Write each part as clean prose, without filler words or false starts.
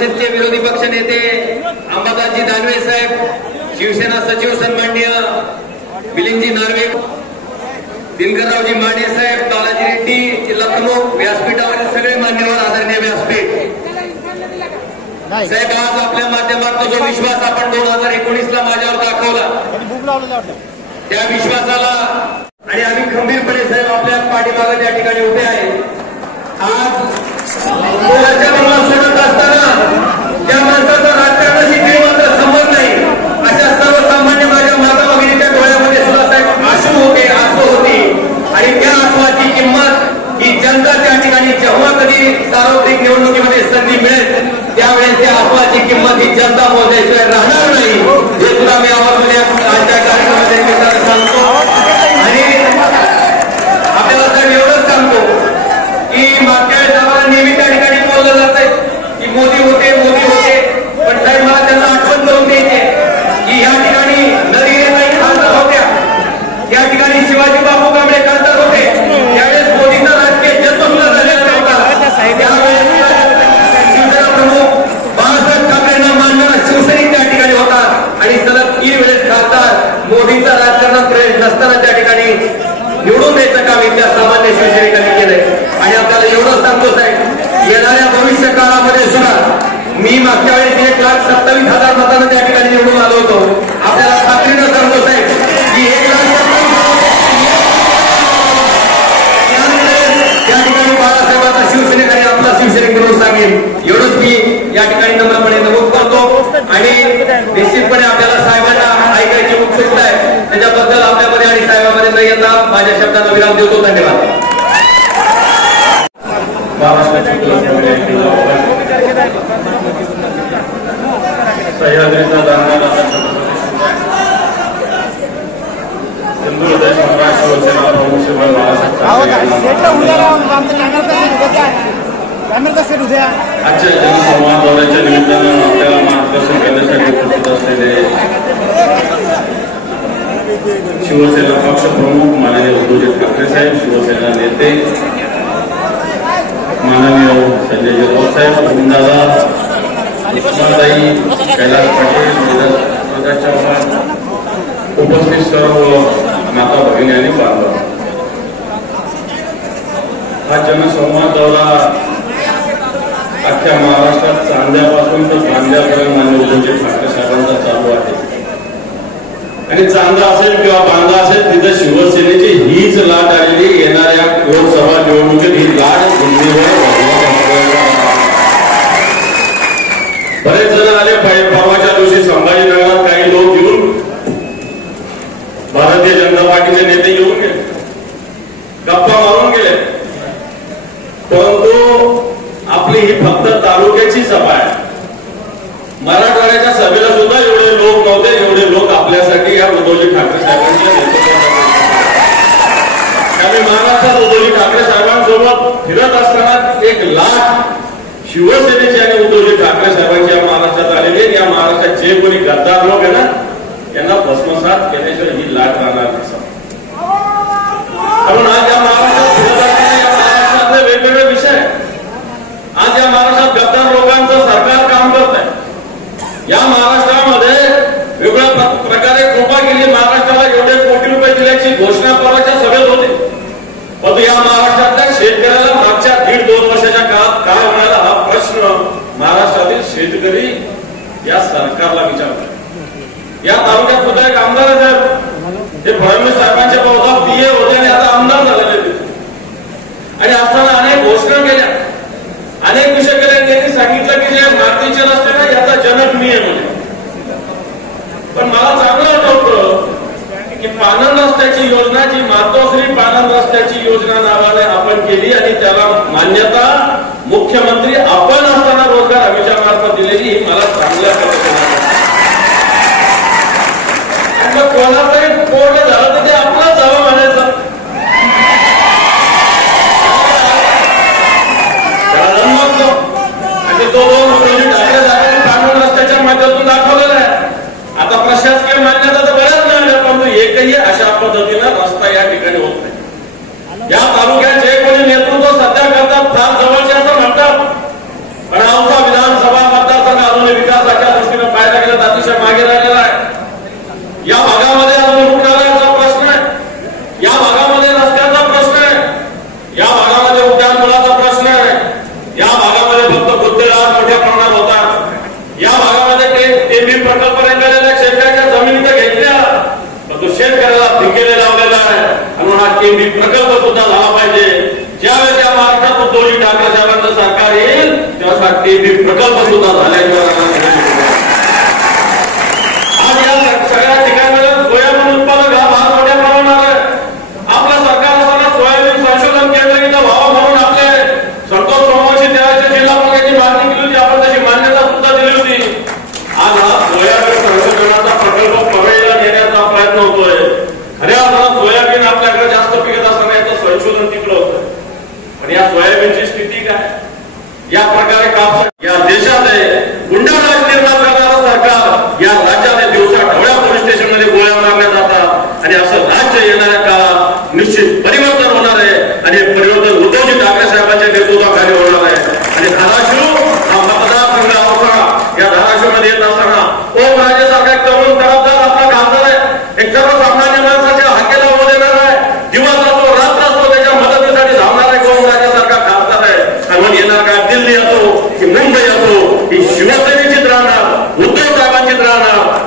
परिषदचे विरोधी पक्ष नेते अंबादासजी दानवे साहेब, शिवसेना सचिव सन्माननीय मिलिंदजी नार्वे, दिनकररावजी माने साहेब, बालाजी रेड्डी जिल्हा प्रमुख, व्यासपीठावरील सगळे मान्यवर, आदरणीय व्यासपीठ साहेब, आज आपल्या माध्यमातून जो विश्वास आपण 2019ला माझ्यावर दाखवला त्या विश्वासाला आणि आम्ही खंबीरपणे साहेब आपल्या पाठीमागे त्या ठिकाणी उभे आहे. आज सोडत असताना त्या माणसाचा राजकारणाशी काही मात्र संबंध नाही अशा सर्वसामान्य माझ्या माता भगिनीच्या डोळ्यामध्ये सुद्धा साहेब आशू होते, आसू होती आणि त्या आसवाची किंमत ही जनता त्या ठिकाणी जेव्हा कधी सार्वत्रिक निवडणुकीमध्ये संधी मिळेल त्यावेळेस त्या आसवाची किंमत ही जनता मोजल्याशिवाय राहणार नाही हे सुद्धा मी आवर्जून आजच्या कार्यक्रमामध्ये सांगतो. आणि आपल्याला साहेब एवढंच सांगतो की मागच्या वेळेस आम्हाला नेहमी त्या ठिकाणी बोललं जात आहे की मोदी होते, पण साहेब मला त्यांना आठवण करून द्यायचे की या ठिकाणी नरगिरीताई खासदार होत्या, या ठिकाणी शिवाजी बापू कांबळे खासदार होते, त्यावेळेस मोदीचा राजकीय जन्म सुद्धा झालेला नव्हता. त्यावेळेस शिवसेना प्रमुख बाळासाहेब ठाकरेंना मानणारा शिवसैनिक त्या ठिकाणी होता आणि सलग 3 वेळेस खासदार मोदींचा राजकारणात प्रवेश नसताना त्या ठिकाणी निवडून द्यायचं काम इथल्या सामान्य शिवसैनिकांनी केलंय. आणि आपल्याला एवढं सांगतो साहेब, येणाऱ्या भविष्य काळामध्ये सुद्धा मी मागच्या वेळेस 1,27,000 मतांना त्या ठिकाणी निवडून आलो होतो. आपल्याला खात्रीनं सांगतो साहेब की 1,27,000 त्या ठिकाणी बाळासाहेबांचा शिवसैनिक आणि आपला शिवसैनिक म्हणून सांगेन. एवढंच मी या ठिकाणी नम्रपणे नमूद करतो. आणि निश्चितपणे आपल्याला साहेबांना ऐकायची उत्सुकता आहे, त्याच्याबद्दल आपल्यामध्ये आणि साहेबांमध्ये न येता माझ्या शब्दांना विराम देतो. धन्यवाद. सह्याद्रीचा जाणणारा हिंदू हृदय सम्राट शिवसेना प्रमुख श्री बाळासाहेब आजच्या जनसंवाद दौऱ्याच्या निमित्तानं आपल्याला मार्गदर्शन करण्यासाठी उपस्थित असलेले शिवसेना पक्ष प्रमुख माननीय उद्धवजी ठाकरे साहेब, शिवसेना नेते माननीय संजय राऊत साहेब, अरुणदादा, उस्माताई, कैलास पाटील, प्रकाश चव्हाण, उपस्थित सर्व माता भगिनी आणि बांधव, हा जनसंवाद दौरा अख्ख्या महाराष्ट्रात चांद्यापासून तर बांद्यापर्यंत माननीय उद्धवजी ठाकरे साहेबांचा चालू आहे. आणि चांदा असेल किंवा बांदा असेल तिथे शिवसेनेची हीच लाट आलेली. येणाऱ्या लोकसभा निवडणुकीत ही लाट बरेच जण आले. परवाच्या दिवशी संभाजीनगरात काही लोक येऊन भारतीय जनता पार्टीचे नेते येऊन गेले, गप्पा मारून गेले. परंतु आपली ही फक्त तालुक्याची सभा आहे. मराठवाड्याच्या सभेला सुद्धा एवढे लोक नव्हते जेवढे लोक आपल्यासाठी या उद्धवजी ठाकरे साहेबांच्या नेतृत्वात. त्यामुळे महाराष्ट्रात उद्धवजी ठाकरे साहेबांसोबत फिरत असताना एक लाट शिवसेनेची आणि उद्धवजी ठाकरे साहेबांची या महाराष्ट्रात आलेली. या महाराष्ट्रात जे कोणी गद्दार लोक आहे ना यांना भस्मसात केल्याशिवाय ही लाट राहणार नसतात. कारण आज या महाराष्ट्रात फिरत असताना या महाराष्ट्रातले वेगवेगळे विषय, आज या महाराष्ट्रात गद्दार लोकांचं सरकार काम करत आहे. या महाराष्ट्रामध्ये वेगळ्या प्रकारे कृपा केली. महाराष्ट्राला एवढे कोटी रुपये दिल्याची घोषणा परवाच्या सभेत होते. परंतु या महाराष्ट्रातल्या शेतकऱ्याला मागच्या 1.5-2 वर्षाच्या काळात काय मिळाला हा प्रश्न महाराष्ट्रातील शेतकरी या सरकारला विचारतात. या तालुक्यात सुद्धा एक आमदार आहे, ते फडणवीस साहेबांच्या बहुधा BA होते आणि आता आमदार झालेले. आणि असताना अनेक घोषणा केल्या, अनेक विषय केले. त्यांनी सांगितलं की जे मातीचे रस्ते ना याचा जनक मी आहे म्हणजे. पण मला चांगलं आठवतं की पानंद रस्त्याची योजना, जी मातोश्री पानंद रस्त्याची योजना नावाने आपण केली आणि त्याला मान्यता मुख्यमंत्री आपण असताना रोजगार हमीच्या मार्फत दिलेली, ही मला चांगल्या पद्धतीने. मग कोणाचंही पूर्ण झालं तर ते आपलाच जावं म्हणायचं. आणि तो उद्धवजी ठाकरे साहेबांनी पानंद रस्त्याच्या माध्यमातून दाखवलेला आहे. आता प्रशासकीय मान्यता तर बऱ्याच मिळाल्या, परंतु एकही अशा पद्धतीनं रस्ता या ठिकाणी होत नाही. या तालुक्यात जे कोणी नेतृत्व सध्या करतात फार जवळचे असं म्हणतात, पण औसा विधानसभा मतदार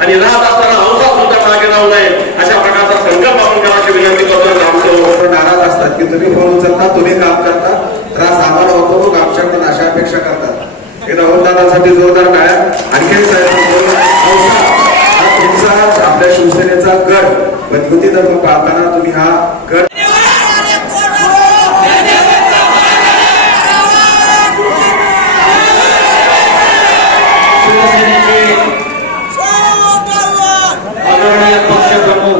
आणि राहत असताना औसा सुद्धा मागे राहू नये अशा प्रकारचा संकल्प आपण करायची विनंती करतो. आमचे नाराज असतात की तुम्ही फोन उचलता, तुम्ही काम करता, त्रास आम्हाला होतो, मग आमच्याकडून अशा अपेक्षा करतात. हे राहुलदादांसाठी जोरदार टाळ्या. आणखी आपल्या शिवसेनेचा गड मजबूती धर्म पाळताना तुम्ही हा गड आदरणीय पक्षप्रमुख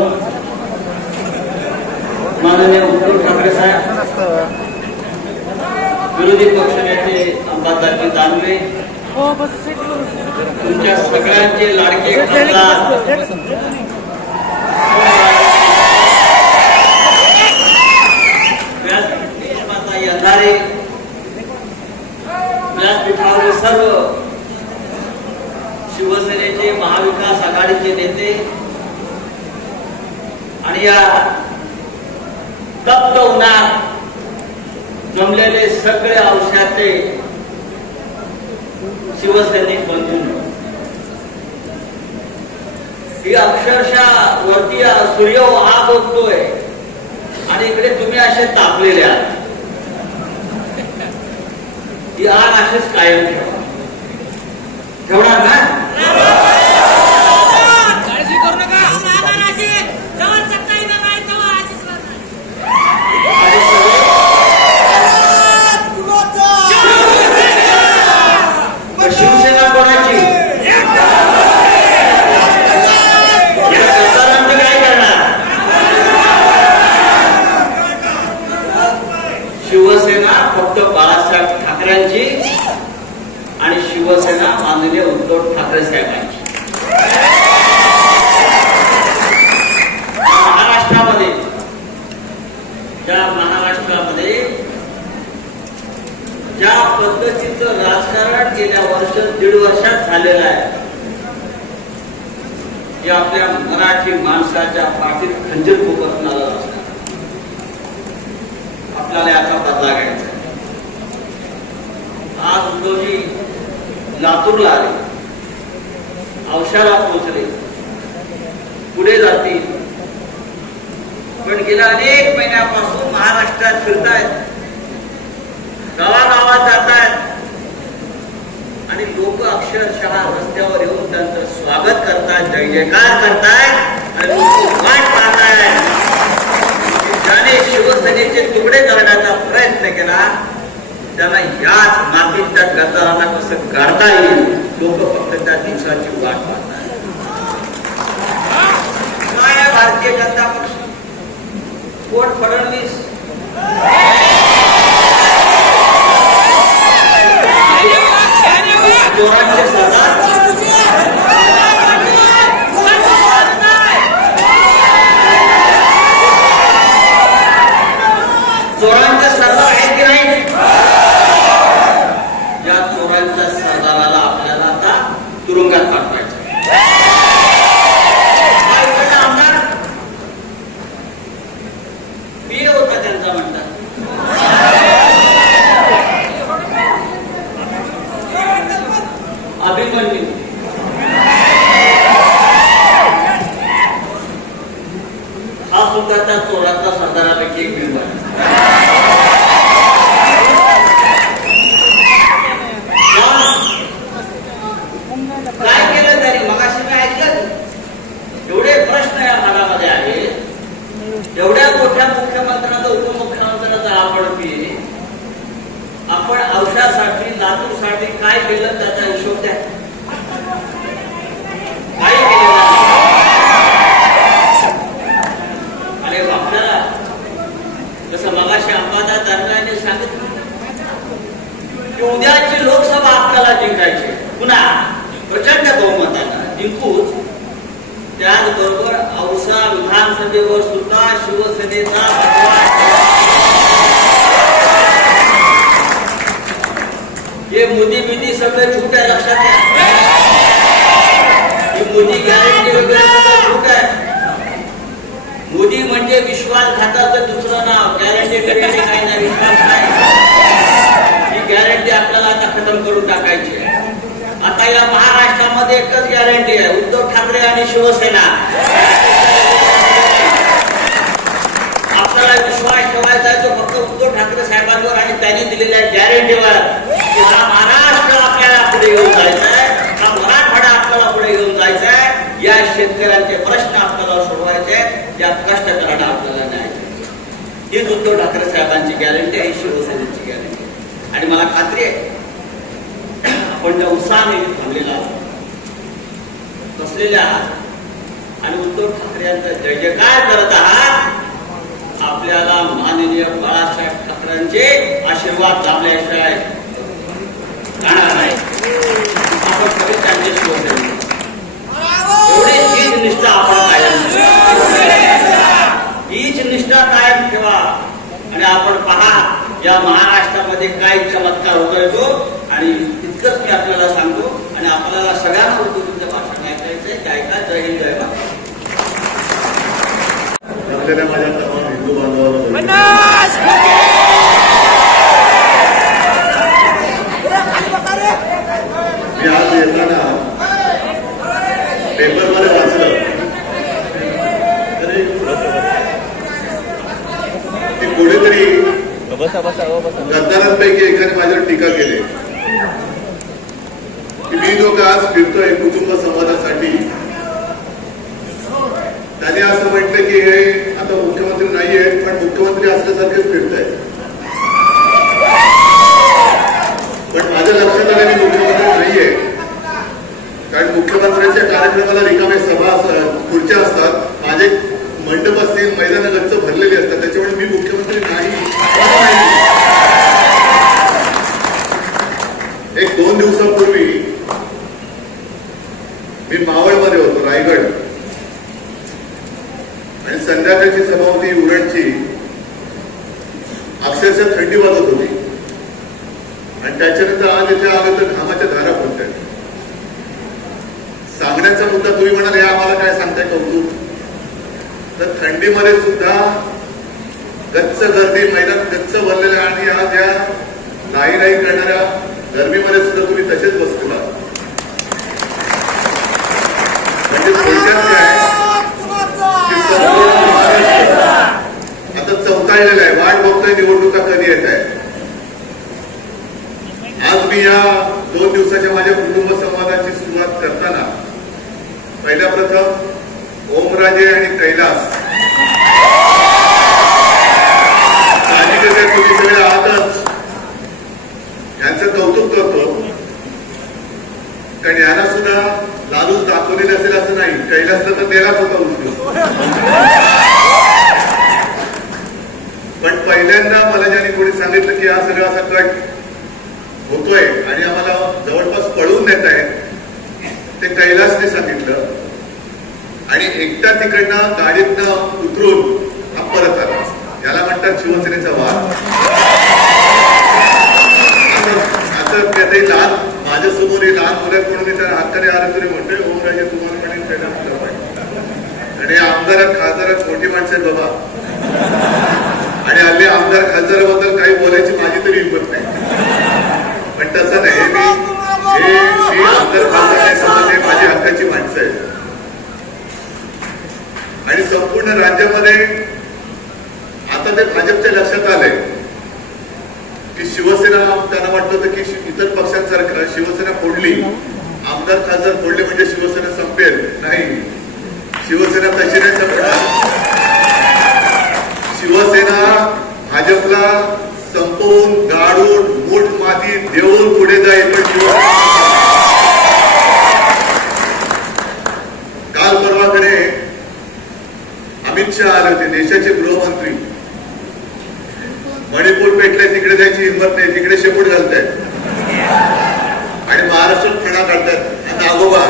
माननीय उद्धव ठाकरे साहेब, विरोधी पक्षनेते अंबादासजी दानवे, तुमच्या सगळ्यांचे लाडके खासदार व्यासपीठावर येणारे, व्यासपीठावर सर्व शिवसेनेचे महाविकास आघाडीचे नेते आणि या तप्त उन्हात जमलेले सगळे औषधाचे शिवसैनिक बंधूंनो, ही अक्षरशः वरती सूर्य आग होतोय आणि इकडे तुम्ही असे तापलेले आहात. ही आग अशीच कायम ठेवणार ना? काळजी करू नका. जवळ सत्ता येणार नाही तेव्हा अशीच शिवसेना कोणाची? गद्दारांचं काय करणार? शिवसेना फक्त बाळासाहेब ठाकरेंची आणि शिवसेना माननीय उद्धव ठाकरे साहेबांची. महाराष्ट्रामध्ये ज्या पद्धतीचं राजकारण गेल्या दीड वर्षात झालेलं आहे, हे आपल्या मराठी माणसाच्या पाठीत खंजीर खुपसणारं असणार. आपल्याला याचा बदला घ्यायचा. आज उद्धवजी लातूरला आले, औशाला पोहोचले, पुढे जातील, पण गेल्या अनेक महिन्यापासून महाराष्ट्रात फिरतायत, गावागावात जातायत आणि लोक अक्षरशः रस्त्यावर येऊन त्यांचं स्वागत करतात, जय जयकार करतायत आणि लोक वाट पाहतायत. ज्याने शिवसेनेचे तुकडे करण्याचा प्रयत्न केला त्याला याच मातीच्या गद्दारांना कसं गाडता येईल, लोक फक्त त्या दिवसाची वाट पाहतात. काय आहे भारतीय जनता पक्ष? कोण फडणवीस? चोरांचे सरदार? चोरांचे सरदार आहेत की नाही? या चोरांच्या सरदाराला आपल्याला आता तुरुंगात पाठवायचं. आमदार पीए होता त्यांचा म्हणतात. अभिमन्यू हा सुद्धा त्या चोरांचा सरदारापैकी एक बिंदू आहे. काय केलं तरी मगाशी मी ऐकलं, एवढे प्रश्न या भागामध्ये आहेत, एवढ्या मोठ्या मुख्यमंत्र्यांचा उपमुख्यमंत्र्यांचा आवडते, आपण औषधासाठी लातूरसाठी काय केलं त्याचा हिशोब द्या. काय केलं आणि आपल्याला जसं मगाशी अंबादास दानवे सांगितलं की उद्याची लोकसभा आपल्याला जिंकायची, पुन्हा प्रचंड बहुमतानं जिंकूच. त्याचबरोबर औसा विधानसभेवर सुद्धा शिवसेनेचा हे मोदी सगळे झूट आहे, लक्षात घ्या. ही मोदी गॅरंटी वगैरे झूट आहे. मोदी म्हणजे विश्वासघाताचं दुसरं नाव. गॅरंटी काही नाही, विश्वास नाही. ही गॅरंटी आपल्याला आता खतम करून टाकायची आहे. आता या महाराष्ट्रामध्ये महाराष्ट्रामध्ये एकच गॅरंटी आहे, उद्धव ठाकरे आणि शिवसेना. आपल्याला विश्वास ठेवायचा आहे तो फक्त उद्धव ठाकरे साहेबांवर आणि त्यांनी दिलेल्या गॅरंटीवर. हा महाराष्ट्र आपल्याला पुढे घेऊन जायचा आहे, हा मराठवाडा आपल्याला पुढे घेऊन जायचा आहे. या शेतकऱ्यांचे प्रश्न आपल्याला सोडवायचे आहेत, या कष्टकऱ्यांना आपल्याला न्यायचे. हीच उद्धव ठाकरे साहेबांची गॅरंटी आहे, शिवसेनेची गॅरंटी. आणि मला खात्री आहे आपण त्या उत्साहाने थांबलेला बसलेले आहात आणि उद्धव ठाकरे यांचा जय जयकार करत आहात. आपल्याला माननीय बाळासाहेब ठाकरेंचे आशीर्वाद लाभल्याशिवाय राहणार नाही. आपण सगळे त्यांचे शिवसेने एवढे हीच निष्ठा आपण कायम हीच निष्ठा कायम ठेवा. आणि आपण पहा या महाराष्ट्रामध्ये काय चमत्कार होतोय तो. आणि इतकंच मी आपल्याला सांगतो आणि आपल्याला सगळ्यांना उद्धवजींचं भाषण ऐकायचंय. काय का जय हिंद जय भारत. माझ्या तमाम हिंदू बांधवांना मी आज येताना पेपरमध्ये वाचलं की कोणीतरी गद्दारांपैकी एकाने माझ्यावर टीका केली की मी लोक आज फिरतोय कुटुंब संवादासाठी. त्याने असं म्हटलं की हे आता मुख्यमंत्री नाहीये पण मुख्यमंत्री असल्यासारखेच फिरत आहेत. पण माझ्या लक्षात आलं मी मुख्यमंत्री नाहीये, कारण मुख्यमंत्र्यांच्या कार्यक्रमाला रिकामे सभा खुर्च्या असतात, माझे मंडप असतील, मैदानं गच्च भरलेली असतात, त्याच्यामुळे मी मुख्यमंत्री नाही. एक 2 दिवसापूर्वी मी मावळमध्ये होतो, रायगड, आणि संध्याकाळची सभा होती उरणची. अक्षरशः थंडी वाजत होती आणि त्याच्यानंतर आज इथे आलं तर घामाच्या धारा पडतात. सांगण्याचा मुद्दा तुम्ही म्हणाल हे आम्हाला काय सांगताय कौतुक, तर थंडीमध्ये सुद्धा गच्च गर्दी, मैदान गच्च भरलेलं आणि आज या नाही करणाऱ्या गर्मीमध्ये सुद्धा तुम्ही तसेच बसलेला. म्हणजे थोडक्यात काय आता चौकाळलेलं आहे, वाट बघतोय निवडणुका कधी येत आहे. आज मी या 2 दिवसाच्या माझ्या कुटुंब संवादाची सुरुवात करताना पहिल्या प्रथम ओमराजे आणि कैलास तुम्ही सगळे आहातच यांचं कौतुक करतो, कारण यांना सुद्धा लालूच दाखवलेले असेल असं नाही. कैलासला तर दिलाच होता उचलून. पण पहिल्यांदा मला ज्यांनी कोणी सांगितलं की हा सगळा असा कट होतोय आणि आम्हाला जवळपास पळवून नेत आहेत, ते कैलासने सांगितलं. आणि एकटा तिकडनं गाडीतनं उतरून हा परत आला. याला म्हणतात शिवसेनेचा वाद. असं काही लहान माझ्यासमोर लहान मुलं म्हणून त्या हाताने आलं तरी म्हणतोय ओमराजे तुम्हाला म्हणेन कैलास पाहिजे. आणि आमदारात खासदारात मोठी माणसं आहेत बाबा, आणि हल्ली आमदार खासदाराबद्दल काही बोलायची माझी तरी हिंमत नाही. पण तसं नाही, मी आमदार खासदार माझी हक्काची माणसं आहेत. आणि संपूर्ण राज्यामध्ये आता ते भाजपच्या लक्षात आलंय की शिवसेना, त्यांना वाटत होतं की इतर पक्षांसारखं शिवसेना फोडली, आमदार खासदार फोडले म्हणजे शिवसेना संपेल. नाही, शिवसेना तशी नाही संपणार. शिवसेना भाजपला संपवून गाडून मूठ माती देऊन पुढे जाईल. पण काल परवाकडे अमित शहा आले होते, देशाचे गृहमंत्री. मणिपूर पेटले तिकडे जायची हिंमत नाही, तिकडे शेपूट घालतायत आणि महाराष्ट्रात फणा काढतात आता आगोबा.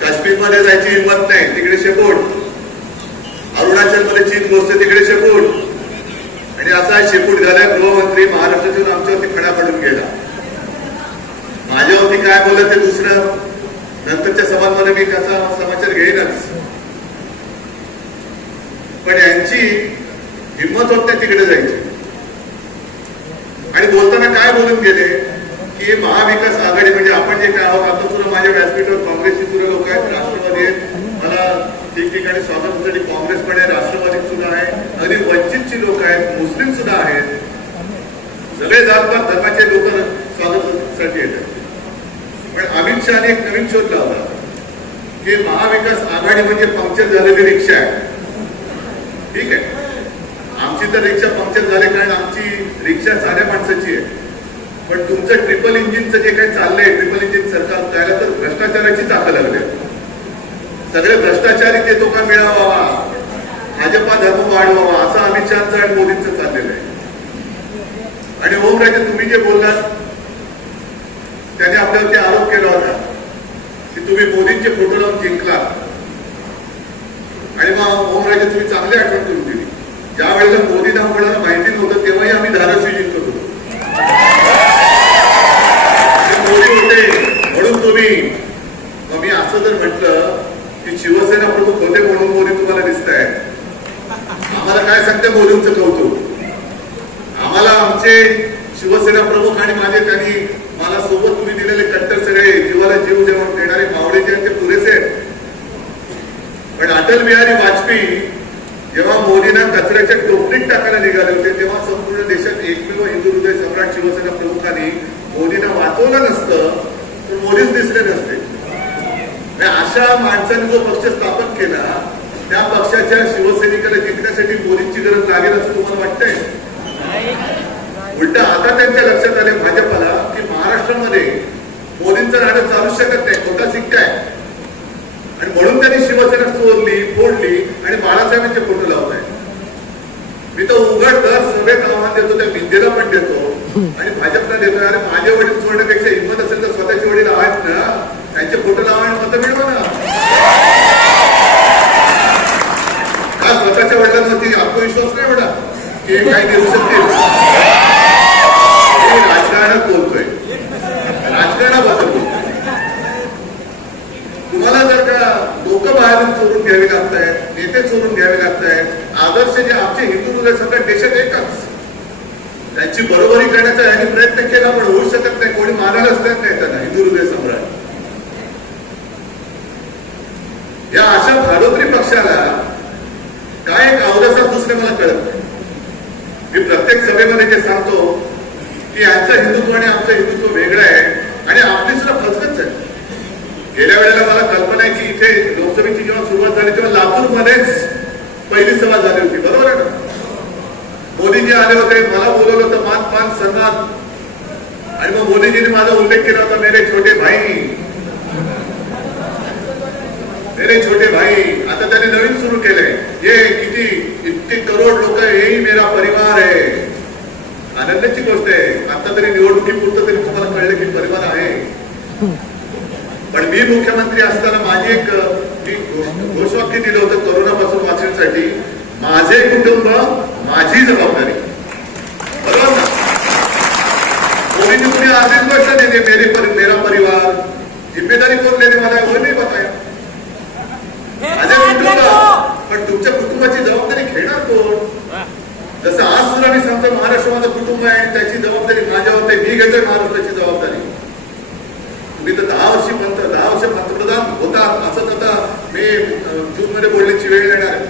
काश्मीरमध्ये जायची हिंमत नाही, तिकडे शेपूट. अरुणाचलमध्ये चीन गोष्ट, तिकडे शेपूट. आणि असा शेपूट घालाय गृहमंत्री महाराष्ट्रातून आमच्यावरती फणा काढून गेला. माझ्यावरती काय बोलत ते दुसरं, नंतरच्या सभांमध्ये मी त्याचा समाचार घेईनच. पण यांची हिंमत होत नाही तिकडे जायची. आणि बोलताना काय बोलून गेले, की महाविकास आघाडी म्हणजे आपण जे काय आहोत, आता सुद्धा माझ्या व्यासपीठावर काँग्रेसची सुद्धा लोक आहेत, राष्ट्रवादी आहेत, मला ठिकठिकाणी स्वागतासाठी काँग्रेस पण आहे, राष्ट्रवादी सुद्धा आहे, अगदी वंचितची लोक आहेत, मुस्लिम सुद्धा आहेत, सगळे जातपात धर्माचे लोक स्वागतासाठी येतात. पण अमित शहाने एक नवीन शोध लावला की महाविकास आघाडी म्हणजे पंक्चर झालेली रिक्षा आहे. ठीक आहे, आमची तर रिक्षा पंक्चर झाले कारण आमची रिक्षा साध्या माणसाची आहे, पण तुमचं ट्रिपल इंजिनचं जे काही चाललंय, ट्रिपल इंजिन सरकार, त्याला तर भ्रष्टाचाराची चाकं लागली. सगळे भ्रष्टाचारी ते तो का मिळावा, भाजपा धर्म वाढवावा, असं अमित शहाचं आणि मोदींचं चाललेलं आहे. आणि ओमराजे तुम्ही जे बोललात त्याने आपल्यावरती आरोप केला होता की तुम्ही मोदींचे फोटो लावून जिंकला. आणि मग ओमराजे तुम्ही चांगली आठवण करून दिली, ज्या वेळेला मोदींना कोणाला माहिती नव्हतं तेव्हाही आम्ही धाराशिव जिंकत होतो. मोदी होते म्हणून तुम्ही, मग मी असं जर म्हटलं की शिवसेना प्रमुख होते म्हणून मोदी तुम्हाला दिसत आहे, आम्हाला काय सांगते मोदींचं कौतुक. आम्हाला आमचे शिवसेना प्रमुख आणि माझे त्यांनी मला सोबत तुम्ही दिलेले कट्टर सगळे जीवाला जीव देऊन देणारे मावळे जे आहेत ते पुरेसे आहेत. पण अटल बिहारी वाजपेयी जेव्हा मोदींना कचऱ्याच्या टोपलीत टाकायला निघाले होते तेव्हा संपूर्ण देशात एकमेव हिंदू हृदय सम्राट शिवसेना प्रमुखांनी मोदींना वाचवलं नसतं तर मोदीच दिसले नसते. अशा माणसांनी जो पक्ष स्थापन केला त्या पक्षाच्या शिवसैनिकाला जिंकण्यासाठी मोदींची गरज लागेल असं तुम्हाला वाटतंय? उलट आता त्यांच्या लक्षात आले भाजपाला की महाराष्ट्रामध्ये मोदींचं राहणं चालू शकत नाही, खोटा सिक्का आहे. आणि म्हणून त्यांनी शिवसेना चोरली, फोडली आणि बाळासाहेबांचे फोटो लावत आहे. मी तर उघड दर सभेत आव्हान देतो, त्या विद्येला पण देतो आणि भाजपला देतोय. अरे माझे वडील चोरण्यापेक्षा हिंमत असेल तर स्वतःचे वडील आहेत ना, त्यांचे फोटो लावा आणि मतं मिळवा ना. का स्वतःच्या वडिलांवरती आत्मविश्वास नाही एवढा की काही देऊ शकतील? राजकारणात बोलतोय, राजकारणाबद्दल बोलतोय. तुम्हाला जर का लोक बाहेरून चोरून घ्यावी लागतायत, नेते चोरून घ्यावे लागतायत, आदर्श जे आमचे हिंदू हृदय सम्राट देशात एकच, त्यांची बरोबरी करण्याचा यांनी प्रयत्न केला पण होऊ शकत नाही. कोणी मानायलाच नाही त्यांना हिंदू हृदय सम्राट. या अशा भाडोत्री पक्षाला काय एक अवदसा दुसरे मला कळत नाही. मी प्रत्येक सभेमध्ये जे सांगतो की यांचं हिंदुत्व आणि आमचं हिंदुत्व वेगळं आहे आणि आपली सुद्धा फसगतच आहे. गेल्या वेळेला मला कल्पना आहे की इथे लोकसभेची जेव्हा सुरुवात झाली तेव्हा लातूरमध्येच पहिली सभा झाली होती, बरोबर आहे ना? मोदीजी आले होते, मला बोलवलं होतं, मान मान सन्मान. आणि मग मोदीजींनी माझा उल्लेख केला होता, मेरे छोटे भाई, मेरे छोटे भाई. आता त्यांनी नवीन सुरू केलंय, ये किती इतके करोड लोक, हेही मेरा परिवार आहे. आनंदाची गोष्ट आहे. आता तरी निवडणुकीपुरतं तरी तुम्हाला कळलं की परिवार आहे. पण मी मुख्यमंत्री असताना माझी एक घोषवाक्य दिलं होतं कोरोनापासून वाचण्यासाठी, माझे कुटुंब माझी जबाबदारी. बरोबर ना? मोदीजी तुम्ही आधीच गोष्ट देते, मेरा परिवार, जिम्मेदारी कोण लेने मला एवढं नाही बताया. माझ्या कुटुंब, पण तुमच्या कुटुंबाची जबाबदारी घेणार कोण? जसं आज सुद्धा मी सांगतो महाराष्ट्र माझं कुटुंब आहे, त्याची जबाबदारी माझ्यावर, मी घेतोय महाराष्ट्राची जबाबदारी. तुम्ही तर 10 वर्ष पंतप्रधान होतात असं आता मी जून मध्ये बोलण्याची वेळ येणार आहे.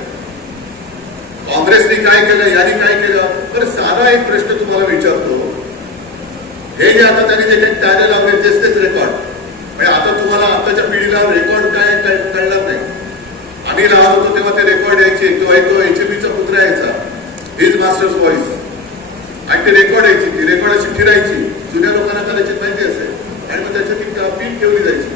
काँग्रेसने काय केलं, यांनी काय केलं? तर साधा एक प्रश्न तुम्हाला विचारतो. हे जे आता त्यांनी जे काही कार्य लावले तेच रेकॉर्ड, म्हणजे आता तुम्हाला आताच्या पिढीला रेकॉर्ड काय कळणार नाही. आम्ही लहान होतो तेव्हा ते रेकॉर्ड यायचे, तो HMBचा पुत्र यायचा, हिज मास्टर्स व्हॉइस, आणि ते रेकॉर्ड यायची, ती रेकॉर्ड अशी फिरायची. जुन्या लोकांना कदाचित माहिती असेल. आणि मग त्याच्यात पिन ठेवली जायची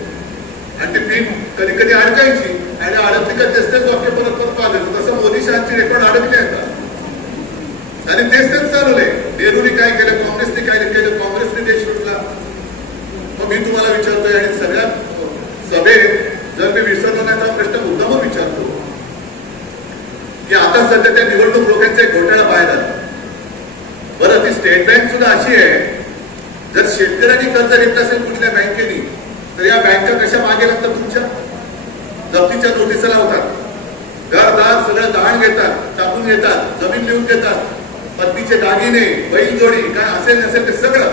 आणि ती पिन कधी कधी अडकायची आणि अडकली का तेच वाक्य परत परत आलं. तसं मोदी शहाची रेकॉर्ड अडकले आहेत आणि तेच चालवले. नेहरूने काय केलं, काँग्रेसने काय केलं, काँग्रेसने देश लुटला. मग मी तुम्हाला विचारतोय आणि सगळ्या सभेत जर मी विसरलो नाही तर प्रश्न मुद्दाम विचारतो की आता सध्या त्या निवडणूक लोकांचा एक घोटाळा बाहेर आला. बरं, ती स्टेट बँक सुद्धा अशी आहे, जर शेतकऱ्यांनी कर्ज घेतलं असेल कुठल्या बँकेनी तर या बँका कशा मागे लागतात? तुमच्या जप्तीच्या नोटिसा लावतात, घरदार सगळं दाण घेतात, टाकून घेतात, जमीन लिहून घेतात, पत्नीचे दागिने, बैल जोडी काय असेल नसेल ते सगळं.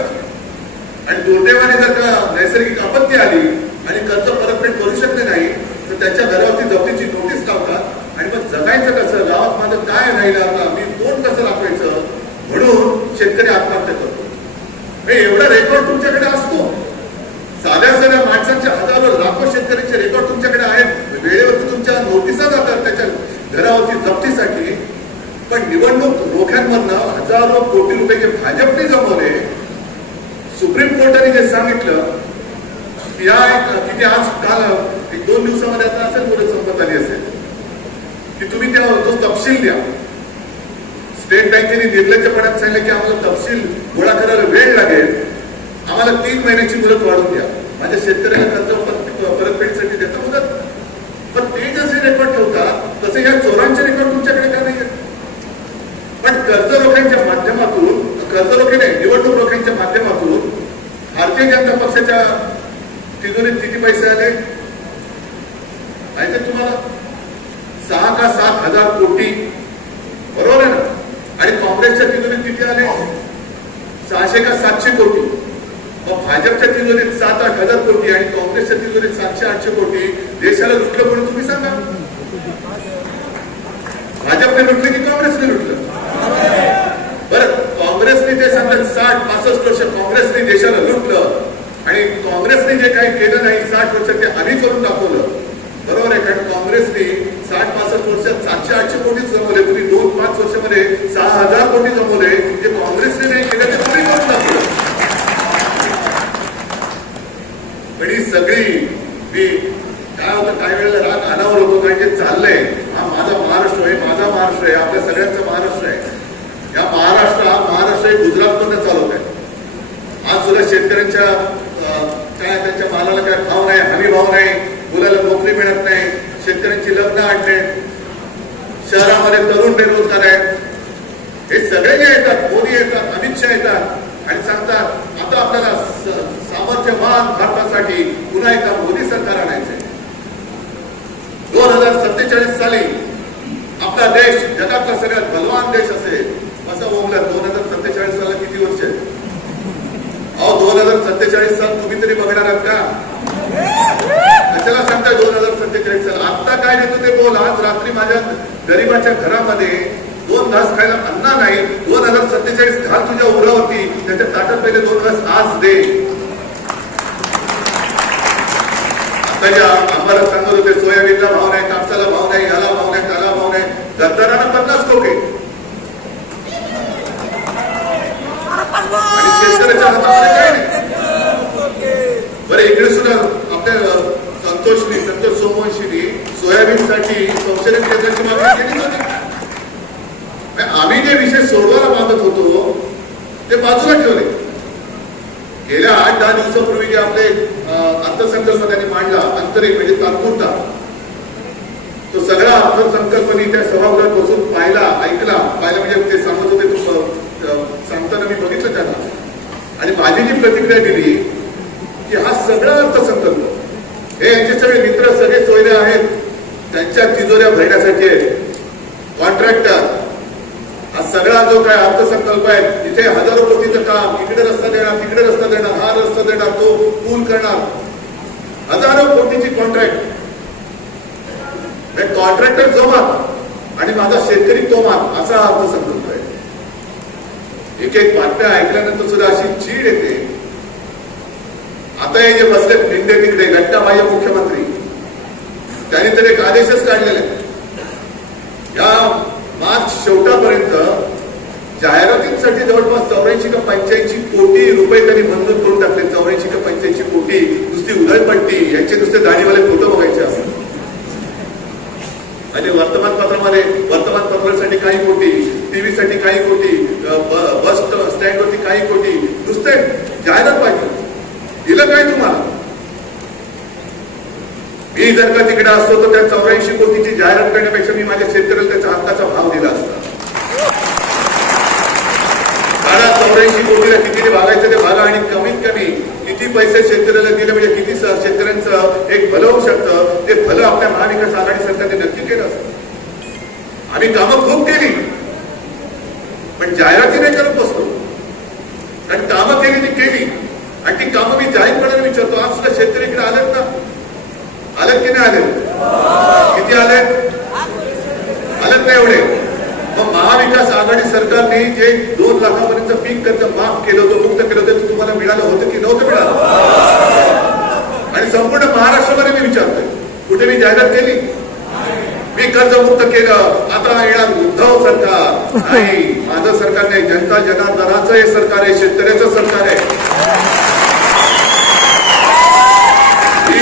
आणि दुर्दैवाने जर का नैसर्गिक आपत्ती आली आणि कर्ज परतफेड करू शकले नाही तर त्यांच्या घरावरती जप्तीची नोटीस लावतात आणि मग जगायचं कसं, गावात माझं काय राहिलं, आता मी तोंड कसं दाखवायचं म्हणून शेतकरी आत्महत्या करतो. एवढा रेकॉर्ड तुमच्याकडे असतो. साध्या साध्या माणसांच्या हजारो लाखो शेतकऱ्यांचे रेकॉर्ड तुमच्याकडे आहेत. वेळेवरती तुमच्या नोटिसा जातात त्याच्या घरावरती जप्तीसाठी. पण निवडणूक रोख्यांमधनं हजारो कोटी रुपये जे भाजपने जमवले, सुप्रीम कोर्टाने जे सांगितलं की किती आज काल 1-2 दिवसामध्ये आता असेल मुदत संपत आली असेल की तुम्ही त्या जो तपशील द्या. स्टेट बँकेने निर्लज्जपणात सांगितलं की आम्हाला तपशील गोळा करायला वेळ लागेल, आम्हाला 3 महिन्याची मुदत वाढून द्या. माझ्या शेतकऱ्यांना कर्ज परतफेडीसाठी देता मुदत. पण ते जसे रेकॉर्ड ठेवतात तसे या चोरांचे रेकॉर्ड तुमच्याकडे का नाही? पण कर्ज रोख्यांच्या माध्यमातून, कर्ज रोखे नाही, निवडणूक रोख्यांच्या माध्यमातून भारतीय जनता पक्षाच्या तिजोरीत किती पैसे आले माहिती तुम्हाला? 6 का 7 हजार कोटी, बरोबर आहे ना? आणि काँग्रेसच्या तिजोरीत किती आले? 600 का 700 कोटी. मग भाजपच्या तिजोरीत 7-8 हजार कोटी आणि काँग्रेसच्या तिजोरीत 700-800 कोटी. देशाला लुटलं म्हणून तुम्ही सांगा. भाजपने लुटलं की काँग्रेसने लुटलं? बरं, काँग्रेसने ते सांगतात 60-65 वर्ष काँग्रेसने देशाला लुटलं आणि काँग्रेसने जे काही केलं नाही 60 वर्ष ते आम्ही करून दाखवलं. बरोबर आहे? कारण काँग्रेसने 60-65 वर्षात 700-800 कोटी जमवले. तुम्ही 2-5 वर्षामध्ये 6,000 कोटी जमवले. जे काँग्रेसने नाही केलं ते तुम्ही करून दाखवलं. पण ही सगळी मी काय होतं, काही वेळेला राग अनावर होतो. कारण जे चाललंय, हा माझा महाराष्ट्र आहे, माझा महाराष्ट्र आहे, आपल्या सगळ्यांचा महाराष्ट्र आहे. या महाराष्ट्र हे गुजरातमधून चालवत आहे. आज सुद्धा शेतकऱ्यांच्या काय त्यांच्या मालाला काय भाव नाही, हमी भाव नाही, मुलाला नोकरी मिळत नाही, शेतकऱ्यांची लग्न आणणे, शहरामध्ये तरुण बेरोजगार आहेत. हे सगळे जे येतात, मोदी येतात, अमित शहा येतात आणि सांगतात आता आपल्याला सामर्थ्यवान भारतासाठी पुन्हा एकदा मोदी सरकार आणायचंय. 2047 साली आपला देश जगातला सगळ्यात बलवान देश असेल असं बोलला. 2047 साला किती वर्ष आहे? 2047 साल तुम्ही तरी बघणार आहात का? कशाला सांगताय 2047 साल? आता काय देतो ते बोल. आज रात्री माझ्या गरीबाच्या घरामध्ये 2 घास खायला अन्न नाही. 2047 घाल तुझ्या उरावरती, त्याच्या ताटात पहिले 2 घास आज दे. आता ज्या आम्हाला सांगत होते सोयाबीनला भाव नाही, कापसाला भाव नाही, याला भाव नाही, त्याला भाव नाही, गद्दारांना 50 कोटी आणि शेतकऱ्याच्या हातामध्ये काय नाही. बरं, इकडे सुद्धा आपल्या संतोष सोमवंशींनी सोयाबीनसाठी संशोधन केंद्राची मागणी केली होती. आम्ही जे विषय सोडवायला मागत होतो ते बाजूला ठेवले. गेल्या 8-10 दिवसापूर्वी जे आपले अर्थसंकल्प त्यांनी मांडला, अंतरिम म्हणजे तात्पुरता, तो सगळा अर्थसंकल्प मी त्या सभागृहात बसून पाहिला म्हणजे ते सांगत होते, सांगताना मी बघितलं त्यांना. आणि माझी जी प्रतिक्रिया दिली की हा सगळा अर्थसंकल्प हे यांचे सगळे मित्र सगळे सोयरे आहेत, त्यांच्या तिजोऱ्या भरण्यासाठी आहेत. कॉन्ट्रॅक्टर हा सगळा जो काय अर्थसंकल्प आहे, तिथे हजारो कोटीचं काम, इकडे रस्ता देणार, तिकडे रस्ता देणार, हा रस्ता देणार, तो पूल करणार, हजारो कोटीची कॉन्ट्रॅक्ट. कॉन्ट्रॅक्टर जोमात आणि माझा शेतकरी तोमात, असा अर्थसंकल्प आहे. एक बातम्या ऐकल्यानंतर सुद्धा अशी चीड येते. आता हे जे बसले निंदे तिकडे घटनाबाह्य मुख्यमंत्री, त्यांनी तर एक आदेशच काढलेले या मार्च शेवटापर्यंत जाहिरातींसाठी जवळपास 84 का 85 कोटी रुपये त्यांनी मंजूर करून टाकले. 84 का 85 कोटी नुसती उधळपट्टी, यांचे नुसते दाढीवाले फोटो बघायचे असतात. आणि वर्तमानपत्रासाठी काही कोटी, टीव्हीसाठी काही कोटी, बस स्टँडवरती काही कोटी, नुसते जाहिरात पाहिजे. दिलं काय तुम्हाला? मी जर का तिकडे असतो तर त्या 84 कोटीची जाहिरात करण्यापेक्षा मी माझ्या शेतकऱ्याला त्याच्या हक्काचा भाव दिला असता. 84 कोटीला किती भागायचं ते भागा आणि कमीत कमी किती पैसे शेतकऱ्याला दिले म्हणजे किती शेतकऱ्यांचं एक भलं होऊ शकतं, ते भलं आपल्या महाविकास आघाडी सरकारने नक्की केलं असतं. आम्ही कामं खूप केली पण जाहिराती नाही करत बसतो. कारण कामं केली ती केली आणि आले? किती आले? आलेत नाही एवढे? मग महाविकास आघाडी सरकारने जे 2 लाखापर्यंत पीक कर्ज माफ केलं होतं, मुक्त केलं होतं, ते तुम्हाला मिळालं होतं की नव्हतं मिळालं? आणि संपूर्ण महाराष्ट्रामध्ये मी विचारतोय, कुठे मी जाहिरात केली? मी कर्जमुक्त केलं, आता येणार उद्धव सरकार? नाही, माझं सरकार नाही, जनता जनार्दनाचं हे सरकार आहे, शेतकऱ्याचं सरकार आहे.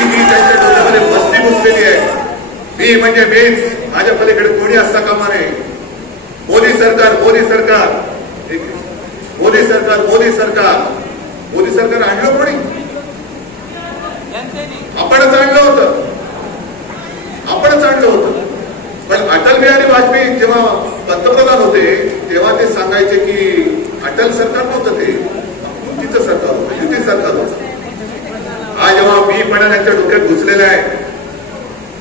मी त्यांच्या डोक्यामध्ये बस्ती घुसलेली आहे. मी म्हणजे मीच, माझ्या पलीकडे कोणी असता कामा नये. मोदी सरकार, मोदी सरकार, मोदी सरकार, मोदी सरकार, मोदी सरकार आणलं कोणी? आपणच आणलं होतं, आपणच आणलं होतं. पण अटल बिहारी वाजपेयी जेव्हा पंतप्रधान होते तेव्हा ते सांगायचे की अटल सरकार नव्हतं, ते युतीचं सरकार होतं, युती सरकार होतं. हा जेव्हा मी पण त्यांच्या डोक्यात घुसलेला आहे.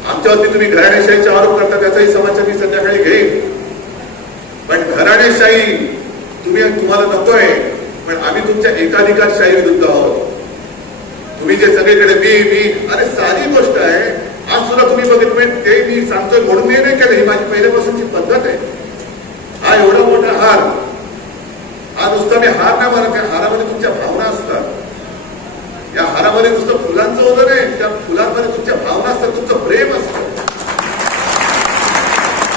आमच्यावरती तुम्ही घराणेशाहीचा आरोप करता, त्याचाही समाचार मी संध्याकाळी घेईन. पण घराणेशाही तुम्हाला नकोय, पण आम्ही तुमच्या एकाधिकारशाही विरुद्ध आहोत. तुम्ही जे सगळीकडे मी अरे साधी गोष्ट आहे. आज सुद्धा तुम्ही बघितलं, ते मी सांगतोय म्हणून मी नाही केलं, ही माझी पहिल्यापासूनची पद्धत आहे. हा एवढा मोठा हार, हा नुसता मी हार नाही मारत, त्या हारामध्ये तुमच्या भावना असतात. या हारामध्ये नुसतं फुलांचं होतं नाही, त्या फुलांमध्ये तुमच्या भावना असतात, तुमचं प्रेम असतं.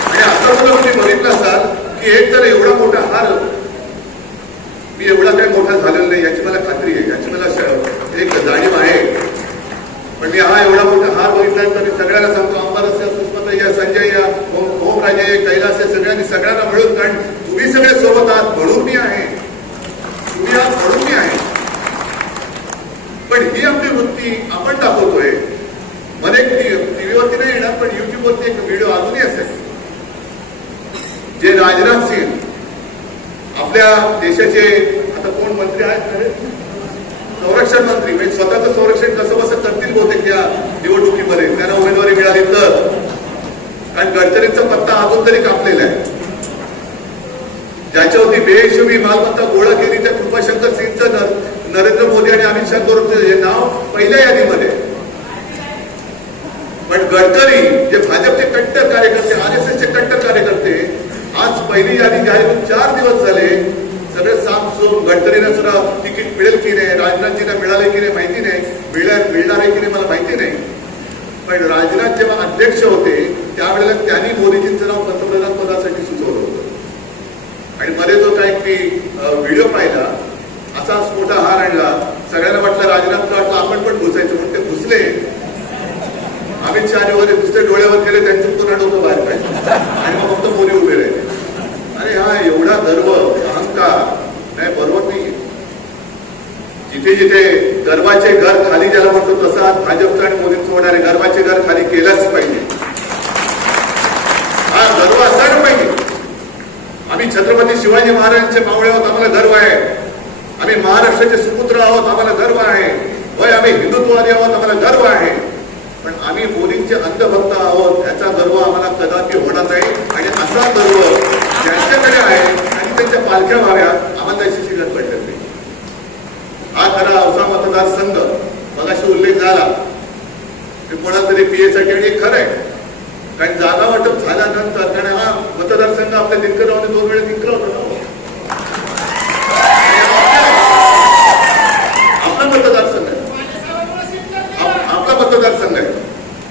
आणि आता सुद्धा तुम्ही बघितलं असाल की एक तर एवढा मोठा हार, मी एवढा काही मोठा झालेला नाही याची मला खात्री आहे, याची मला एक जाणीव आहे. पण मी हा एवढा मोठा हार बघितला तर मी सगळ्यांना सांगतो, आमदार असेल, सुषमाताई या, संजय या, ओमराजे, कैलास या, सगळ्यांना मिळून, कारण तुम्ही सगळे सोबत आहात म्हणून मी आहे, तुम्ही आहात म्हणून मी आहे. पण ही आपली वृत्ती आपण दाखवतोय. मला एक टीव्हीवरती नाही येणार, पण युट्यूबवरती एक व्हिडिओ अजूनही असेल, जे राजनाथ सिंग आपल्या देशाचे आता कोण मंत्री आहेत, संरक्षण मंत्री, म्हणजे स्वतःचं संरक्षण कसं कसं करतील बहुतेक या निवडणुकीमध्ये त्यांना उमेदवारी मिळाली तर. कारण गडकरींचा पत्ता अजून तरी कापलेला आहे. ज्याच्यावरती बेहिशोबी मालमत्ता गोळा केली त्या कृपाशंकर सिंगचं नरेंद्र मोदी आणि अमित शहा हे नाव पहिल्या यादीमध्ये. पण गडकरी जे भाजपचे कट्टर कार्यकर्ते, RSSचे कट्टर कार्यकर्ते, आज पहिली यादी जाहीर होऊन 4 दिवस झाले. सगळे सामसूम, गडकरींना सुद्धा तिकीट मिळेल की नाही, राजनाथजींना मिळाले की नाही माहिती नाही, मिळणार आहे की नाही मला माहिती नाही. पण राजनाथ जेव्हा अध्यक्ष होते त्यावेळेला त्यांनी मोदीजींचं नाव पंतप्रधान पदासाठी सुचवलं होतं. आणि मध्ये जो काही मी व्हिडिओ पाहिला, असाच मोठा हार आणला, सगळ्यांना वाटलं, राजनाथला वाटलं आपण पण घुसायचं, म्हणून ते घुसले. अमित शहा वगैरे दुसरे डोळ्यावर केले, त्यांचं पुन्हा डोकं बाहेर काढलं आणि मग फक्त मोदी उभे राहिले. अरे हा एवढा गर्व, अहंकार नाही, बरोबर नाही. जिथे जिथे गर्वाचे घर खाली ज्याला म्हणतो, तसं आज भाजपचं आणि मोदींचं होणार आहे. गर्वाचे घर खाली केलंच पाहिजे, हा गर्व असायला पाहिजे. आम्ही छत्रपती शिवाजी महाराजांचे मावळे आहोत, आम्हाला गर्व आहे. आम्ही महाराष्ट्राचे सुपुत्र आहोत, आम्हाला गर्व आहे. होय, आम्ही हिंदुत्ववादी आहोत, आम्हाला गर्व आहे. पण आम्ही मोदींचे अंधभक्त आहोत, याचा गर्व आम्हाला कदापि होणार नाही. आणि असा गर्व ज्यांच्याकडे आहे आणि त्यांच्या पालख्या व्हाव्या, आम्हाला त्याची शिल्लक पडली नाही. हा खरा औसा मतदारसंघ मगाशी उल्लेख झाला की कोणाला तरी PA-साठी, आणि खरं आहे. कारण जागा वाटप झाल्यानंतर, कारण हा मतदारसंघ आपल्या दिनकररावने 2 वेळा जिंकला होता. आपला मतदारसंघ आहे, आपला मतदारसंघ आहे.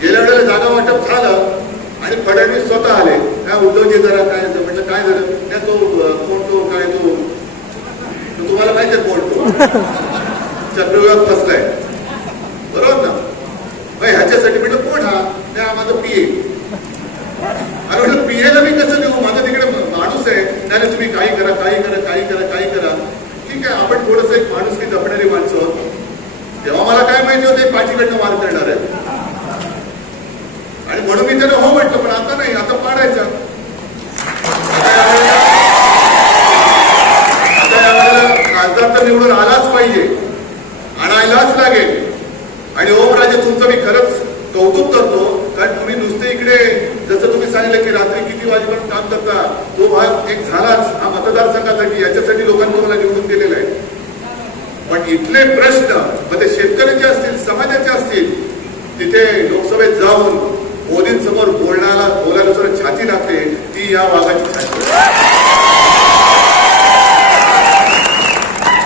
गेल्या वेळेला जागा वाटप झालं आणि फडणवीस स्वतः आले. काय उद्धवजी जरा काय म्हटलं, काय झालं त्या, तो कोण, तो काय, तो तुम्हाला माहिती आहे कोण, तो चक्रव्यूहात फसलाय, बरोबर ना. मग ह्याच्यासाठी म्हटलं कोण हा, त्या माझं PA. अरे म्हटलं PA-ला मी कसं देऊ, माझा तिकडे माणूस आहे. नाही तुम्ही काही करा, काही करा, काही करा, काही करा. ठीक आहे, आपण थोडंसं एक माणूस की जपणारी माणसं. तेव्हा मला काय माहिती होते पाठीकडनं मार करणार आहे, आणि म्हणून मी त्याला हो म्हटलं. पण आता नाही, आता पाडायचा. आता यावेळेला खासदार तर निवडून आलाच पाहिजे, आणायलाच लागेल. आणि ओमराजे, तुमचं मी खरंच कौतुक करतो, कारण तुम्ही नुसते इकडे जसं तुम्ही सांगितलं की रात्री किती वाजेपर्यंत काम करता, तो भाग एक झालाच हा मतदारसंघासाठी, याच्यासाठी लोकांनी तुम्हाला निवडून दिलेला आहे. पण इथले प्रश्न, मग ते शेतकऱ्याचे असतील, समाजाचे असतील, तिथे लोकसभेत जाऊन मोदींसमोर बोलायला जर छाती लागते ती या वाघाची छाती.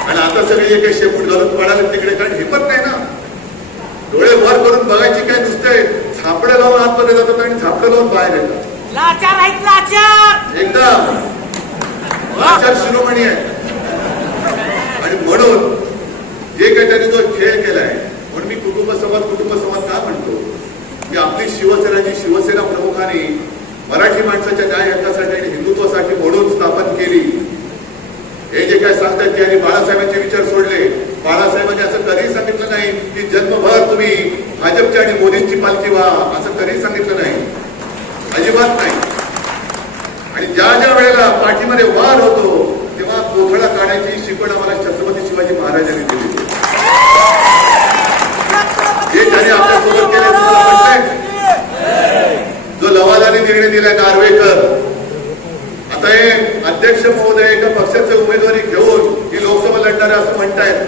आणि आता सगळे एक शेपूट घालून पळाले तिकडे, कारण हिंमत नाही ना. डोळे वर करून बघायची काय नुसते झापडं लावून आतमध्ये जातात आणि झापडं लावून बाहेर येतात. लाचार आहेत लाचार, एकदम लाचार शिरोमणी आहे. आणि म्हणून जे काही त्यांनी जो खेळ केलाय, म्हणून मी कुटुंब संवाद का म्हणतो की आपली शिवसेना प्रमुखांनी मराठी माणसाच्या न्याय हक्कासाठी आणि हिंदुत्वासाठी म्हणून स्थापन केली. हे जे काय सांगतात की आणि बाळासाहेबांचे विचार सोडले, बाळासाहेबांनी असं कधीही सांगितलं नाही की जन्मभर तुम्ही भाजपची आणि मोदींची पालखी व्हा, असं कधीही सांगितलं नाही, अजिबात नाही. आणि ज्या वेळेला पाठीमध्ये वार होतो तेव्हा कोथळा काढायची शिकवण आम्हाला छत्रपती शिवाजी महाराजांनी दिली. हे त्याने आपल्यासोबत केले तुम्हाला म्हणताय. जो लवादाने निर्णय दिलाय नार्वेकर, आता हे अध्यक्ष महोदय एका पक्षाचे उमेदवारी घेऊन ही लोकसभा लढणार असं म्हणतायत.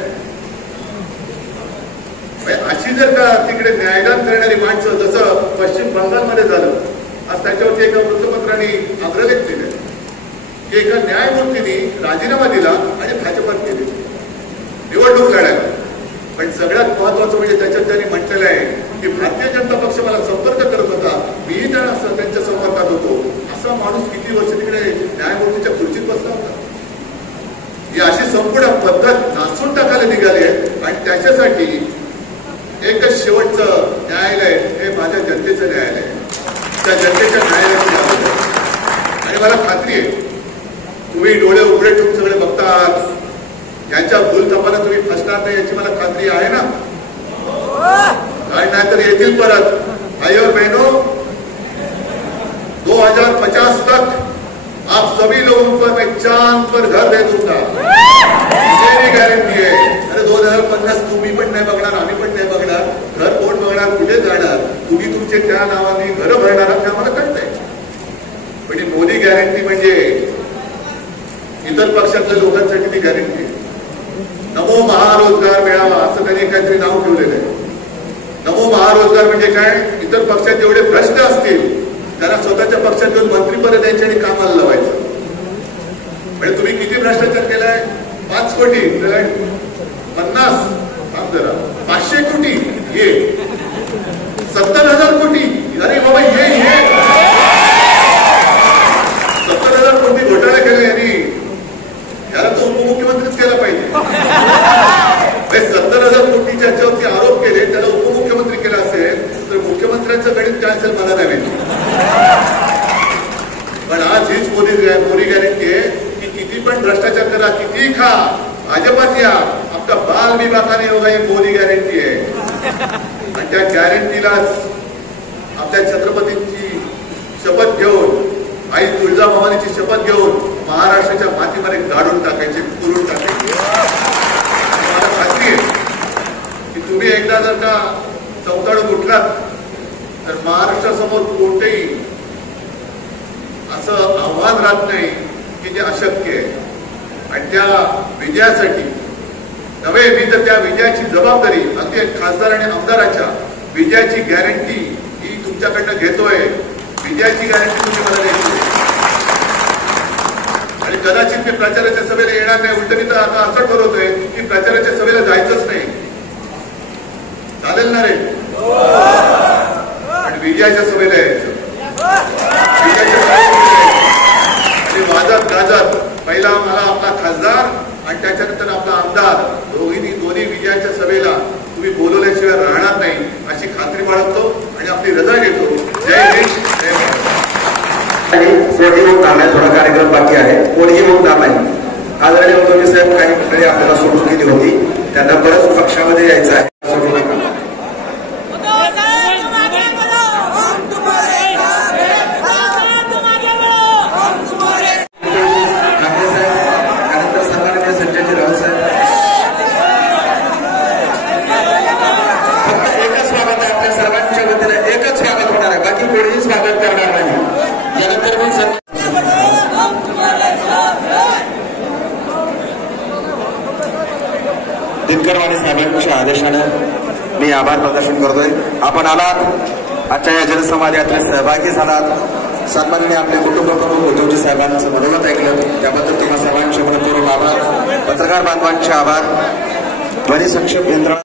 अशी जर का तिकडे न्यायदान करणारी माणसं, जसं पश्चिम बंगालमध्ये झालं, आज त्याच्यावरती एका वृत्तपत्राने अग्रलेख दिले की एका न्यायमूर्तींनी राजीनामा दिला आणि भाजपात गेले निवडणूक लढायला. पण सगळ्यात महत्वाचं म्हणजे त्याच्यात त्यांनी म्हटलेलं आहे की भारतीय जनता पक्ष मला संपर्क करत होता, मीही त्यांच्या संपर्कात होतो. असा माणूस किती वर्ष तिकडे न्यायमूर्तीच्या खुर्चीत बसला होता. ही अशी संपूर्ण पद्धत नासून टाकायला निघाली आहे. आणि त्याच्यासाठी एकच शेवटचं न्यायालय हे माझ्या जनतेचं न्यायालय आहे, त्या जनतेच्या न्यायालयाची. आणि मला खात्री आहे तुम्ही डोळे उघडे ठेवून सगळे बघतात, यांच्या भूलथापाला तुम्ही फसणार नाही याची मला खात्री आहे ना. काय नाही तर येतील परत. भाई और बहनों, 2050 तक आप सभी लोगों को मैं चांद पर घर दे दूंगा, मेरी गारंटी है. अरे 2050 तुम्ही पण नाही बघणार, आम्ही पण नाही बघणार. घर कोण बघणार, कुठे जाणार, तुम्ही तुमचे त्या नावाने घर भरणार हे आम्हाला कळतंय. पण ही मोदी गॅरंटी म्हणजे इतर पक्षातल्या लोकांसाठी ती गॅरंटी आहे. नमो महारोजगार मेळावा असं त्यांनी काहीतरी नाव ठेवलेलं आहे. नमो महारोजगार म्हणजे काय, इतर पक्षात जेवढे भ्रष्ट असतील त्यांना स्वतःच्या पक्षात घेऊन मंत्रीपद द्यायचे आणि कामाला लावायचं. म्हणजे तुम्ही किती भ्रष्टाचार केलाय? 5 कोटी, 50, जरा 500 कोटी, ये 70,000 कोटी. अरे बाबा ये 70,000 कोटी घोटाळे केले यांनी. याला तो उपमुख्यमंत्रीच केला पाहिजे. 70,000 कोटी ज्याच्यावरती आरोप केले त्याला उपमुख्यमंत्री केला असेल तर मुख्यमंत्र्यांचं गणित काय असेल मला नाही माहिती. पण आज हीच मोदी गॅरंटी आहे की किती पण भ्रष्टाचार करा, किती खा, भाजपात या, आपका बाल भी बाका नहीं होगा, ही मोदी गॅरंटी आहे. आणि त्या गॅरंटीलाच आपल्या छत्रपतींची शपथ घेऊन, आई तुळजाभवानीची शपथ घेऊन महाराष्ट्राच्या मातीमध्ये गाडून टाकायचे, पुरून टाकायचे. मला खात्री आहे की तुम्ही एकदा जर का चौताळून उठलात तर महाराष्ट्रासमोर कोणतेही असं आव्हान राहत नाही की जे अशक्य आहे. आणि त्या विजयासाठी नव्हे, मी तर त्या विजयाची जबाबदारी अगदी खासदार आणि आमदाराच्या विजयाची गॅरंटी ही तुमच्याकडनं घेतोय. विजयाची गॅरंटी तुम्ही मला द्यायची. आणि कदाचित मी प्रचाराच्या सभेला येणार नाही, उलट मी तर आता असं ठरवतोय की प्रचाराच्या सभेला जायचंच नाही. चालेल ना रे? आणि विजयाच्या सभेला यायचं. विजयाच्या सभेला आणि वाजत गाजत पहिला मला आपला खासदार आणि त्याच्यानंतर आपला आमदार दोन्ही विजयाच्या सभेला तुम्ही बोलवल्याशिवाय राहणार नाही अशी खात्री बाळगतो आणि आपली रजा घेतो. जय हिंद, जय महाराष्ट्र. सोडीमुख नाम आहे, थोडा कार्यक्रम बाकी आहे. कोणीही मुख नाम आहे. आदरणीय उद्धवजी साहेब काही मंडळी आपल्याला सोडून गेली होती, त्यांना परत पक्षामध्ये यायचं आहे. दिनकर वाणी साहेबांच्या आदेशाने मी आभार प्रदर्शन करतोय. आपण आलात आजच्या या जनसंवाद यात्रेत सहभागी झालात. सन्माननीय आपले कुटुंब प्रमुख उद्धवजी साहेबांचं मनोगत ऐकलं, त्याबद्दल तुम्हा सर्वांचे मनपूर्वक आभार. पत्रकार बांधवांचे आभार. ध्वनी संक्षेप यंत्रणा